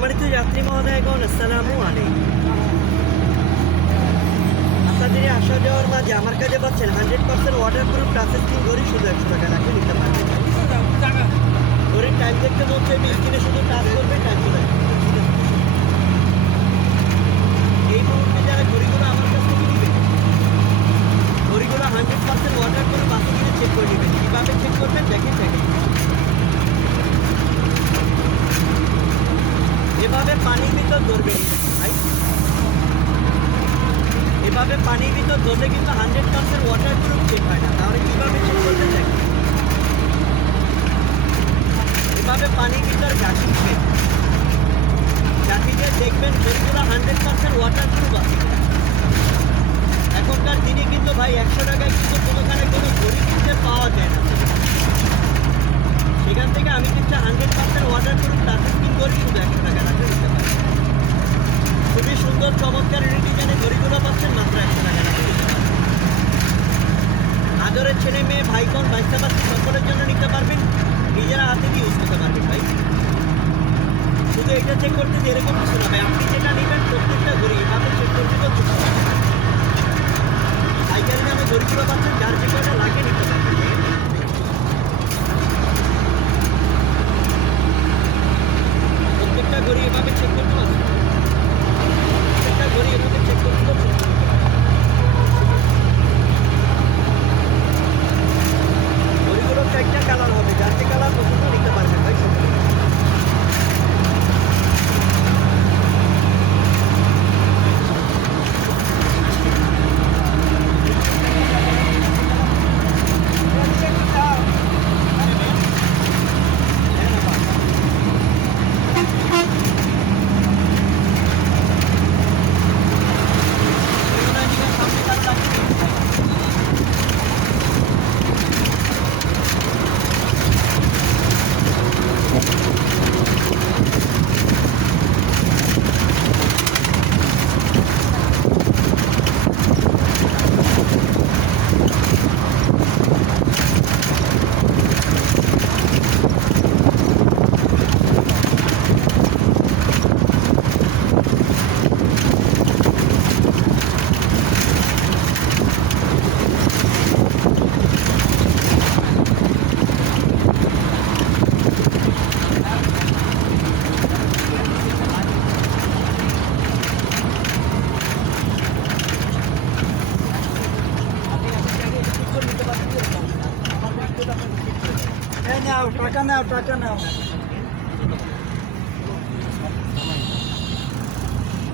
সম্মানিত যাত্রী মহোদয়গণ, আসসালামু আলাইকুম। আপনাদের আসা যাওয়ার মাঝে আমার কাছে পাচ্ছেন 100% ওয়াটারপ্রুফ টাচ স্ক্রিন ঘড়ি শুধু 100 টাকা লাগবে, নিতে পারবেন। ঘড়ির টাইম দেখতে বলছে স্ক্রিনে শুধু টাচ করবে, টাইম চলে যাবে। এই মুহূর্তে যারা ঘড়িগুলো আমার কাছ থেকে নেবেন, ঘড়িগুলো 100% ওয়াটারপ্রুফ আছে কিনা চেক করে নেবেন। কীভাবে চেক করবেন দেখেন। এভাবে পানির ভিতর ধরবেন ভাই, এভাবে পানির ভিতর ধরলে কিন্তু 100% ওয়াটারপ্রুফ চেক হয় না। তাহলে কীভাবে চেক করতে দেখেন, এভাবে পানির ভিতর ঝাঁকি দিবেন, ঝাঁকি দিয়ে দেখবেন ঘড়িগুলো 100% ওয়াটারপ্রুফ আছে। এখনকার দিনে কিন্তু ভাই 100 টাকায় কিন্তু কোনোখানে কোনো ঘড়ি কিনতে পাওয়া যায় না। সেখান থেকে আমি কিন্তু 100% ওয়াটারপ্রুফ টাচ স্ক্রিন ঘড়ি শুধু 100 টাকা রাখতে দিতে পারি। খুবই সুন্দর চমৎকার ডিজাইনে ঘড়িগুলো পাচ্ছেন মাত্র 100 টাকা রাখতে দিতে পারেন। আদরের ছেলে মেয়ে ভাই বোন বাচ্চা বাচ্চা সকলের জন্য নিতে পারবেন, নিজেরা হাতে দিয়ে ইউজ করতে পারবেন ভাই। শুধু এটা চেক করতে যে এরকম কিছু না ভাই, আপনি যেটা নেবেন প্রত্যেকটা ঘড়ি এভাবে চেক করতে পাইকারি দামে ঘড়িগুলো পাচ্ছেন, যার যে কটা লাগে নিতে পারবেন। প্রত্যেকটা ঘড়ি এভাবে চেক করতে পারছেন, প্রত্যেকটা ঘড়ি এভাবে চেক করতে পারছেন। ঘড়িগুলো 4টা কালার হবে, যার যে কালার পছন্দ নিতে পারবেন ভাই। টাকা নাও